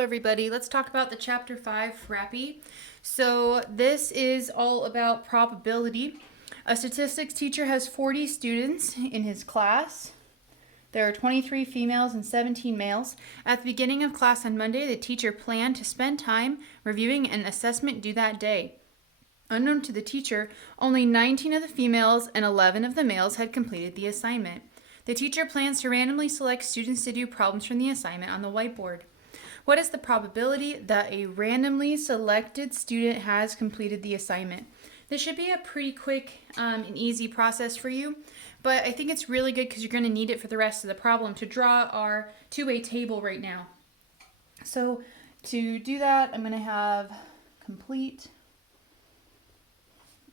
everybody. Let's talk about the Chapter 5 FRAPPY. So this is all about probability. A statistics teacher has 40 students in his class. There are 23 females and 17 males. At the beginning of class on Monday, the teacher planned to spend time reviewing an assessment due that day. Unknown to the teacher, only 19 of the females and 11 of the males had completed the assignment. The teacher plans to randomly select students to do problems from the assignment on the whiteboard. What is the probability that a randomly selected student has completed the assignment? This should be a pretty quick and easy process for you, but I think it's really good because you're going to need it for the rest of the problem to draw our two-way table right now. So to do that, I'm going to have complete,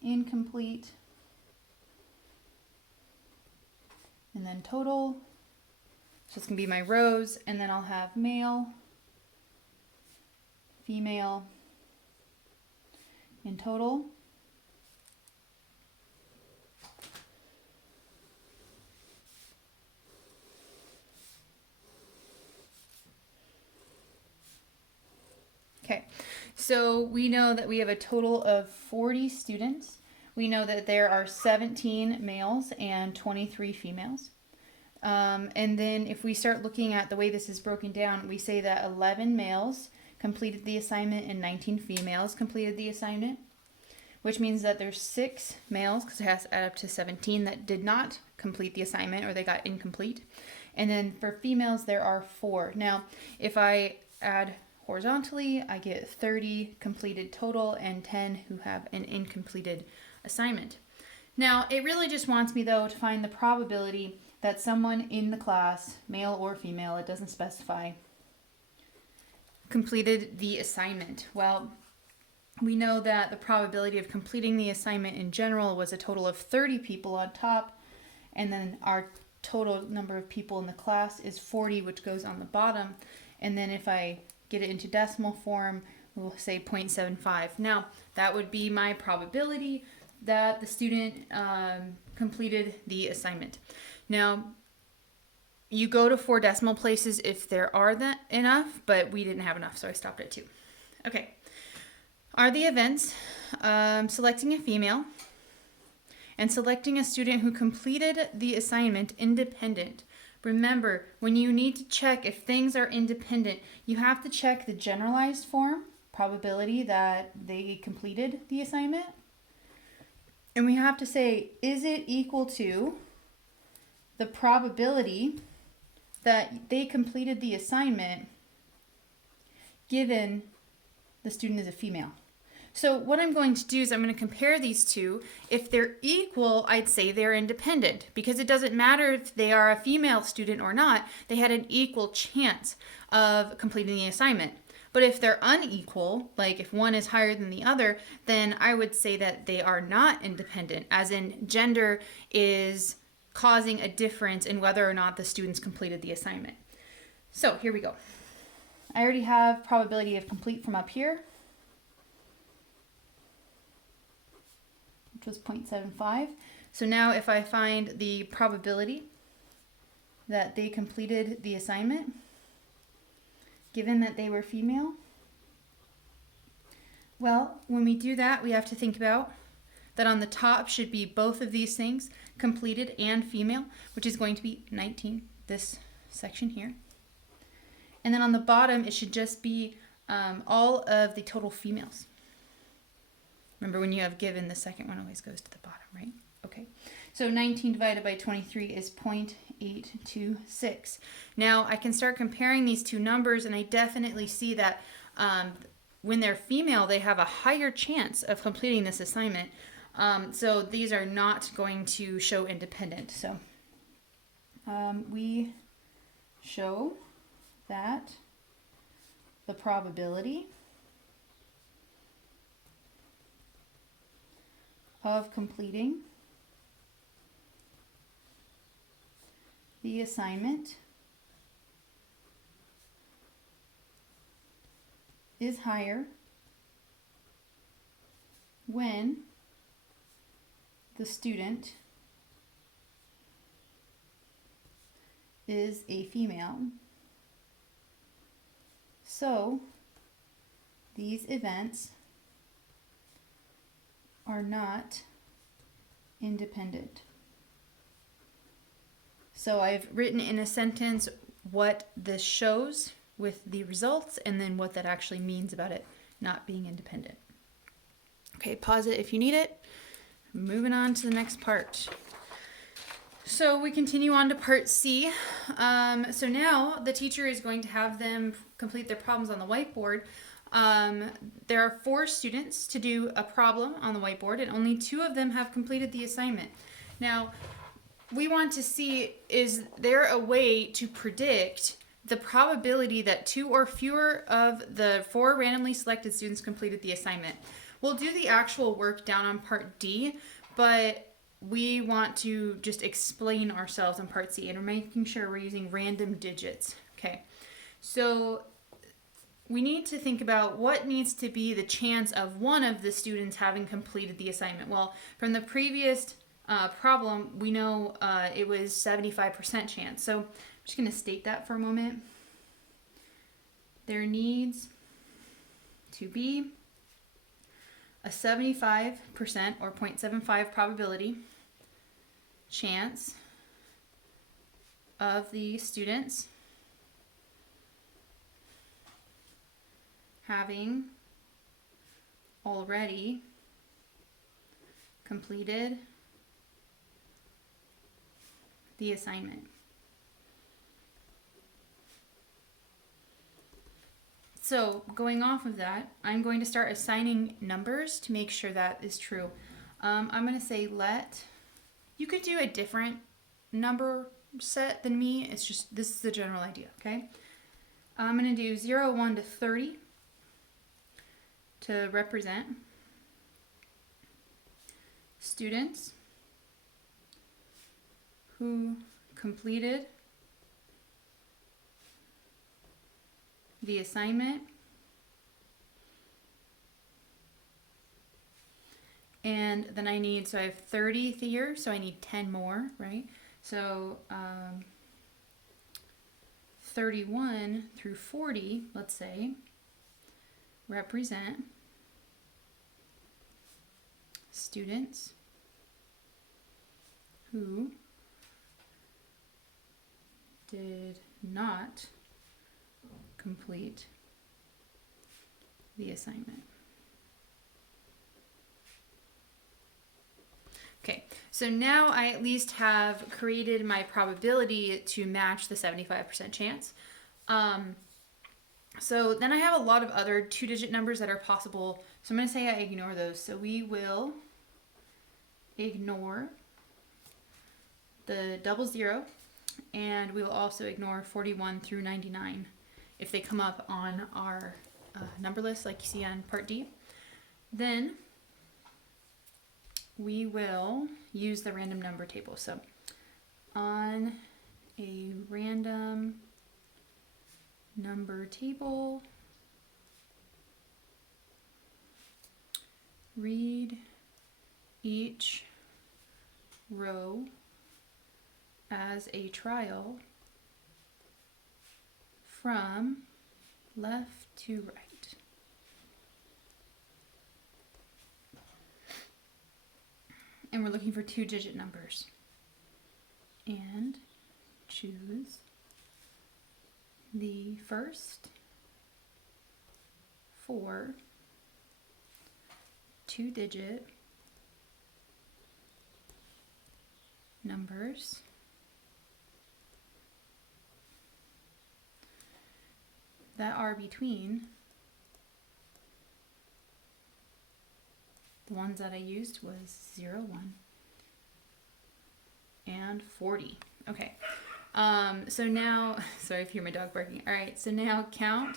incomplete, and then total. So it's going to be my rows, and then I'll have male, female, in total. Okay, so we know that we have a total of 40 students. We know that there are 17 males and 23 females. And then if we start looking at the way this is broken down, we say that 11 males completed the assignment and 19 females completed the assignment, which means that there's 6 males, because it has to add up to 17, that did not complete the assignment or they got incomplete. And then for females, there are 4. Now, if I add horizontally, I get 30 completed total and 10 who have an incompleted assignment. Now, it really just wants me, though, to find the probability that someone in the class, male or female, it doesn't specify, completed the assignment. Well, we know that the probability of completing the assignment in general was a total of 30 people on top, and then our total number of people in the class is 40, which goes on the bottom. And then if I get it into decimal form, we'll say 0.75. Now, that would be my probability that the student completed the assignment. Now, you go to 4 decimal places if there are enough, but we didn't have enough, so I stopped at 2. Okay. Are the events selecting a female and selecting a student who completed the assignment independent? Remember, when you need to check if things are independent, you have to check the generalized form, probability that they completed the assignment. And we have to say, is it equal to the probability that they completed the assignment given the student is a female? So what I'm going to do is I'm going to compare these two. If they're equal, I'd say they're independent, because it doesn't matter if they are a female student or not, they had an equal chance of completing the assignment. But if they're unequal, like if one is higher than the other, then I would say that they are not independent, as in gender is causing a difference in whether or not the students completed the assignment. So here we go. I already have probability of complete from up here, which was 0.75. So now if I find the probability that they completed the assignment, given that they were female, well, when we do that, we have to think about that on the top should be both of these things, completed and female, which is going to be 19, this section here. And then on the bottom, it should just be all of the total females. Remember, when you have given, the second one always goes to the bottom, right? Okay, so 19 divided by 23 is 0.826. Now, I can start comparing these two numbers, and I definitely see that when they're female, they have a higher chance of completing this assignment. So these are not going to show independent. So we show that the probability of completing the assignment is higher when the student is a female So these events are not independent. So I've written in a sentence what this shows with the results and then what that actually means about it not being independent. Okay, pause it if you need it. Moving on to the next part. So we continue on to part C. So now the teacher is going to have them complete their problems on the whiteboard. There are 4 students to do a problem on the whiteboard, and only 2 of them have completed the assignment. Now, we want to see, is there a way to predict the probability that 2 or fewer of the 4 randomly selected students completed the assignment? We'll do the actual work down on part D, but we want to just explain ourselves on part C, and we're making sure we're using random digits. Okay, so we need to think about what needs to be the chance of one of the students having completed the assignment. Well, from the previous problem, we know it was 75% chance. So I'm just going to state that for a moment. There needs to be a 75% or 0.75 probability chance of the students having already completed the assignment. So going off of that, I'm going to start assigning numbers to make sure that is true. I'm going to say you could do a different number set than me. It's just, this is the general idea, okay? I'm going to do 0, 1 to 30 to represent students who completed the assignment and then I need, so I have 30 here, so I need 10 more, right? So 31 through 40, let's say, represent students who did not complete the assignment. Okay, so now I at least have created my probability to match the 75% chance. So then I have a lot of other 2-digit numbers that are possible. So I'm going to say I ignore those. So we will ignore the 00, and we will also ignore 41 through 99 if they come up on our number list like you see on part D. Then we will use the random number table. So on a random number table, read each row as a trial from left to right. And we're looking for 2-digit numbers. And choose the first 4 2-digit numbers that are between the ones that I used was 0, 1 and 40. Okay. So now, sorry if you hear my dog barking. All right, so now count